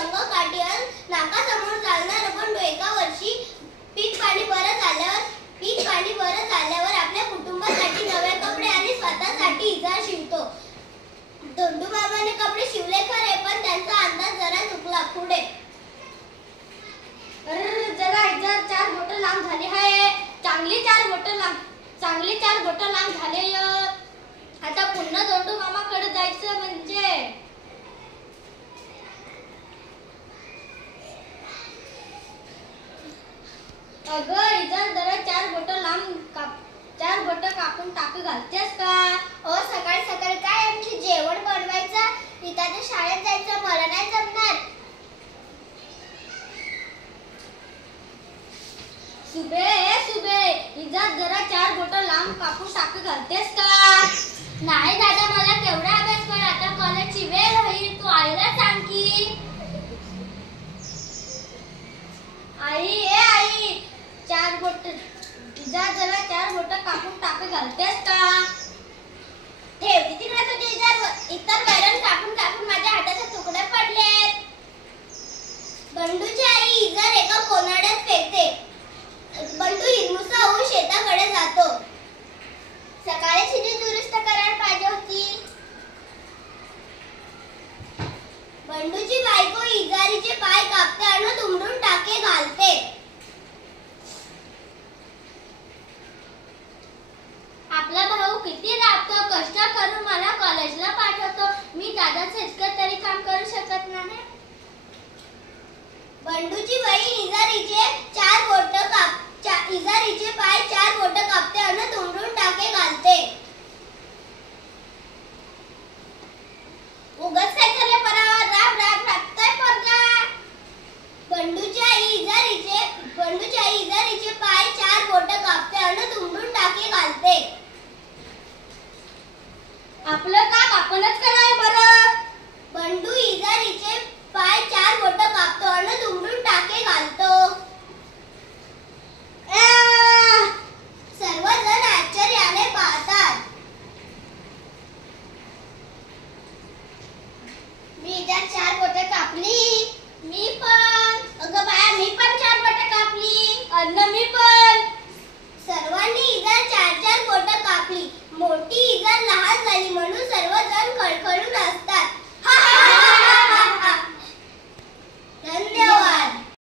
रंग काठीवर नाकासमोर चालणार बंडू एका वर्षी पीक पाणी बरं झाल्यावर आपल्या कुटुंबासाठी नवे कपडे आणि स्वतःसाठी इजार शिवतो. धोंडू मामाने कपडे शिवले खरे, पण त्यांचा अंदाज जरा चुकला. पुढे जरा इजार 4 बोट लांब झाली आहे. चांगली 4 बोट लांब झाले. आता पुन्हा धोंडू मामाकडे जायचं म्हणजे अगं इजार जरा 4 बोट कापून टाकू घालतेस का? सकाळी सकाळी काय आमची जेवण बनवायचं, पिताच्या शाळेत जायचं, मला नाही जमणार. सुबे इजार जरा 4 बोट लांब कापून टाकू घालतेस का? नाही दादा, मला केवढा अभ्यास कर, आता कॉलेजची वेळ होईल. तू आईला सांग की. आई 4 बोट इजार जरा 4 बोट कापून टाकू घालतेस का? ठेवती तिकडे तुझे इतर वैरण कापून माझ्या हाताचे तुकडे पडले. बंडूची आई इजार एका कोनाड्यात फेकते. बंडू हिरमुसा होऊन शेताकडे जातो. सकाळी शिडी दुरुस्त करायला पाहिजे होती. बंडूची बायको इजारीचे पाय कापते आणि दुमडून टाके घालते. आपला भाऊ किती राबतो, कष्ट करून मला कॉलेजला पाठवतो. मी दादाचं इतकं तरी काम करू शकत नाही. बंडूची बहीण इजारीचे पाय 4 बोट कापते आणि दुमडून टाके घालते. उगाच काय करले परावर राबताय पोरगा. बंडूची आई इजारीचे पाय 4 बोट कापते आणि दुमडून टाके घालते. आपलं काम आपणच करावं बरं. बंडू इजारीचे पाय 4 बोट कापतो आणि दुमडून टाके घालतो. सर्वजण आश्चर्याने पाहतात. मी इजार 4 बोटे कापली. मी पण. अगं बाया, मी पण 4 बोटे कापली. मी पण. सर्वांनी इजार 4 बोट कापली. मोठी इजार लहान झाली म्हणून